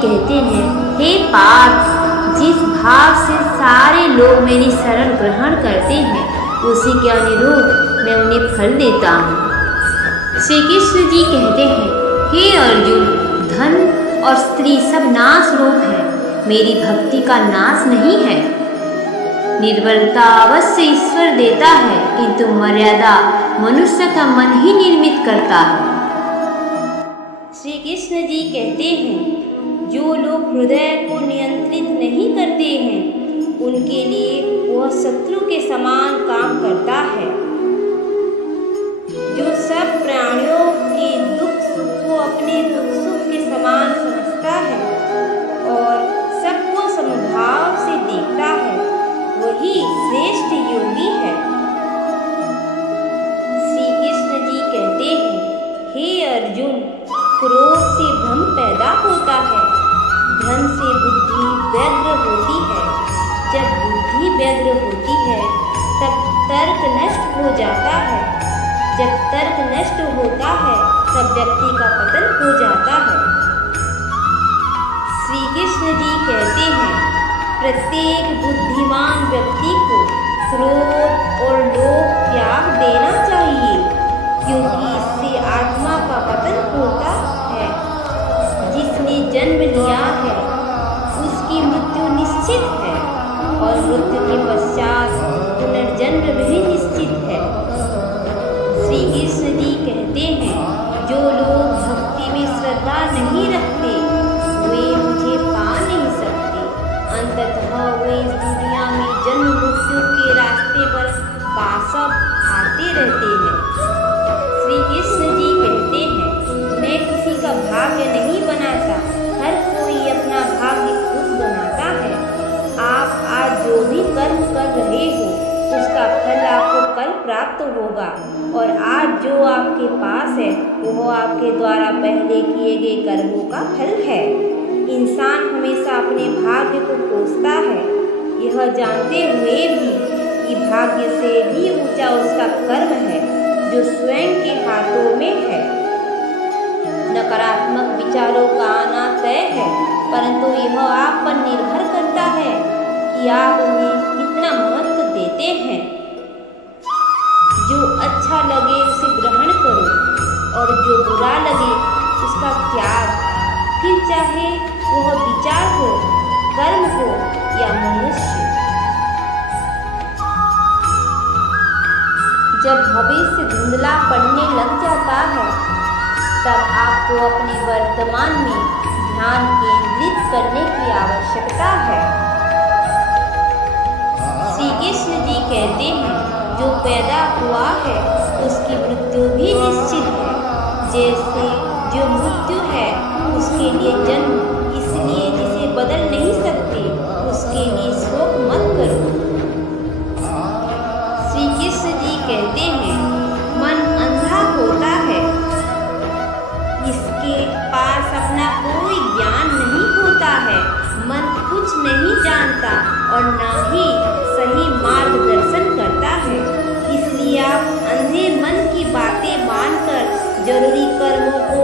कहते हैं, हे पार्थ, जिस भाव से सारे लोग मेरी शरण ग्रहण करते हैं उसी के अनुरूप मैं उन्हें फल देता हूँ। श्री कृष्ण जी कहते हैं, हे अर्जुन, धन और स्त्री सब नाश रूप है, मेरी भक्ति का नाश नहीं है। निर्बलता अवश्य ईश्वर देता है, किंतु मर्यादा मनुष्य का मन ही निर्मित करता है। श्री कृष्ण जी कहते हैं, जो लोग हृदय को नियंत्रित नहीं करते हैं उनके लिए वह शत्रु के समान काम करता है। जो सब प्राणियों के दुख सुख को अपने दुख सुख के समान समझता है और सबको समभाव से देखता है वही श्रेष्ठ योगी है। श्री कृष्ण जी कहते हैं, हे अर्जुन, क्रोध से भ्रम पैदा होता है, भ्रम से बुद्धि व्यग्र होती है, जब बुद्धि व्यग्र होती है तब तर्क नष्ट हो जाता है, जब तर्क नष्ट होता है तब व्यक्ति का पतन हो जाता है। श्री कृष्ण जी कहते हैं, प्रत्येक बुद्धिमान व्यक्ति को क्रोध और लोभ त्याग देना चाहिए, क्योंकि इससे आत्मा का पतन होता है। जिसने जन्म लिया है उसकी मृत्यु निश्चित है और मृत्यु के पश्चात पुनर्जन्म भी निश्चित है। श्री कृष्ण जी कहते हैं, जो लोग भक्ति में श्रद्धा नहीं रखते वे मुझे पा नहीं सकते, अंततः वे इस दुनिया में जन्म मृत्यु के रास्ते पर बासब आते रहते हैं। श्री कृष्ण जी कहते हैं, मैं किसी का भाग्य नहीं बनाता, हर कोई अपना भाग्य खुद बनाता है। आप आज जो भी कर्म कर रहे हो उसका फल आपको कल प्राप्त होगा और आज जो आपके पास है वह आपके द्वारा पहले किए गए कर्मों का फल है। इंसान हमेशा अपने भाग्य को कोसता है, यह जानते हुए भी कि भाग्य से भी ऊंचा उसका कर्म है जो स्वयं के हाथों में है। नकारात्मक विचारों का आना तय है, परंतु यह आप पर निर्भर करता है कि आप उन्हें कितना महत्व देते हैं। जो अच्छा लगे उसे ग्रहण करो और जो बुरा लगे उसका त्याग, फिर चाहे वह विचार हो, कर्म हो या मनुष्य। जब भविष्य धुंधला पड़ने लग जाता है तब आपको अपने वर्तमान में ध्यान केंद्रित करने की आवश्यकता है। श्री कृष्ण जी कहते हैं, जो पैदा हुआ है उसकी मृत्यु भी निश्चित है, जैसे जो मृत्यु है उसके लिए जन्म, इसलिए जिसे बदल नहीं सकते उसके लिए शोक मत करो। श्री कृष्ण जी कहते हैं, मन अंधा होता है, इसके पास अपना कोई ज्ञान नहीं होता है, मन कुछ नहीं जानता और न ही सही मार्गदर्शन करता है। इसलिए आप अंधे मन की बातें मानकर जरूरी कर्मों को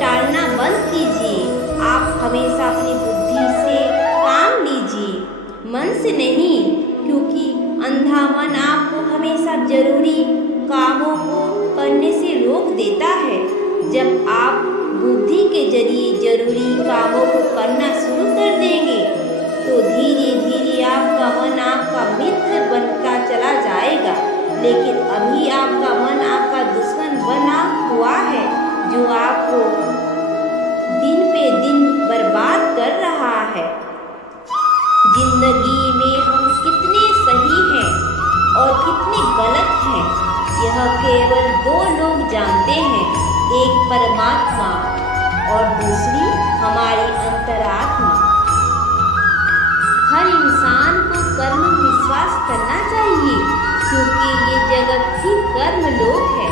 टालना बंद कीजिए। आप हमेशा अपनी बुद्धि से काम लीजिए, मन से नहीं, क्योंकि अंधा मन आपको हमेशा जरूरी कामों को करने से रोक देता है। जब आप बुद्धि के जरिए जरूरी कामों को करना शुरू कर देंगे तो धीरे धीरे आपका मन आपका मित्र बनता चला जाएगा, लेकिन अभी आपका मन आपका दुश्मन बना हुआ है जो आपको दिन पे दिन बर्बाद कर रहा है। जिंदगी में हम कितने सही हैं और कितने गलत हैं यह केवल दो लोग जानते हैं, एक परमात्मा और दूसरी हमारी अंतरात्मा। हर इंसान को कर्म विश्वास करना चाहिए, क्योंकि ये जगत ही कर्म लोक है।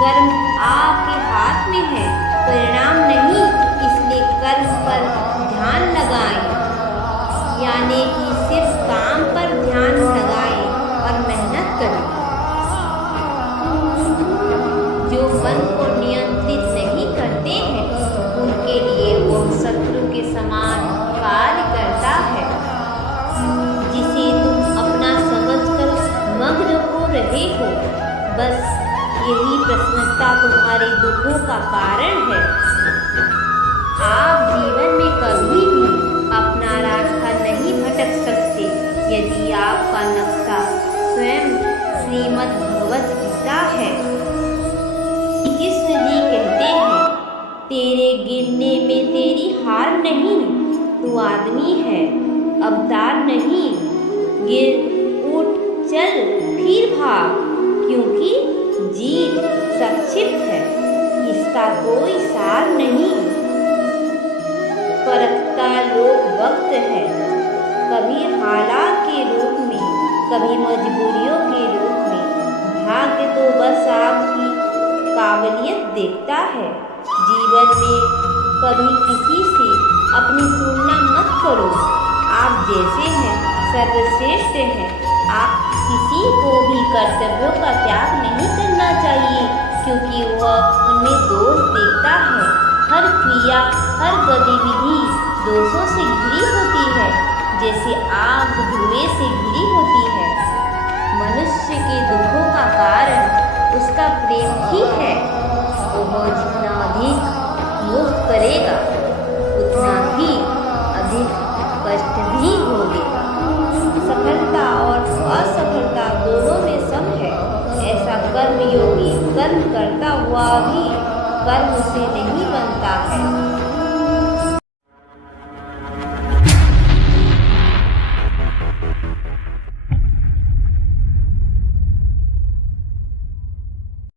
कर्म आपके हाथ में है, परिणाम नहीं, इसलिए कर्म पर ध्यान लगाएं, यानी कि सिर्फ काम पर ध्यान लगाएं और मेहनत करें। जो मन को नियंत्रित नहीं करते हैं उनके लिए वो शत्रु के समान प्रसन्नता तुम्हारे दुखों का कारण है। आप जीवन में कभी भी अपना रास्ता नहीं भटक सकते यदि आपका नक्शा स्वयं श्रीमद् भगवत गीता है। कृष्ण जी कहते हैं, तेरे गिरने में तेरी हार नहीं, तू आदमी है अवतार नहीं। गिर उठ चल फिर भाग, क्योंकि जीत संक्षिप्त है, इसका कोई सार नहीं। परखता लोक वक्त है, कभी हालात के रूप में, कभी मजबूरियों के रूप में। भाग्य तो बस आपकी काबिलियत देखता है। जीवन में कभी किसी से अपनी तुलना मत करो। आप जैसे हैं सर्वश्रेष्ठ हैं। आप किसी को भी कर्तव्यों का त्याग नहीं करना चाहिए, क्योंकि वह उनमें दोष देखता है। हर क्रिया, हर गतिविधि दोषों से घिरी होती है, जैसे आग धुएं से घिरी होती है। मनुष्य के दुखों का कारण उसका प्रेम ही है। वह जितना अधिक मोह करेगा, उतना ही अधिक कष्ट भी भोगेगा। सफलता और असफलता दोनों में सम है। ऐसा कर्मयोगी कर्म करता हुआ भी कर्म से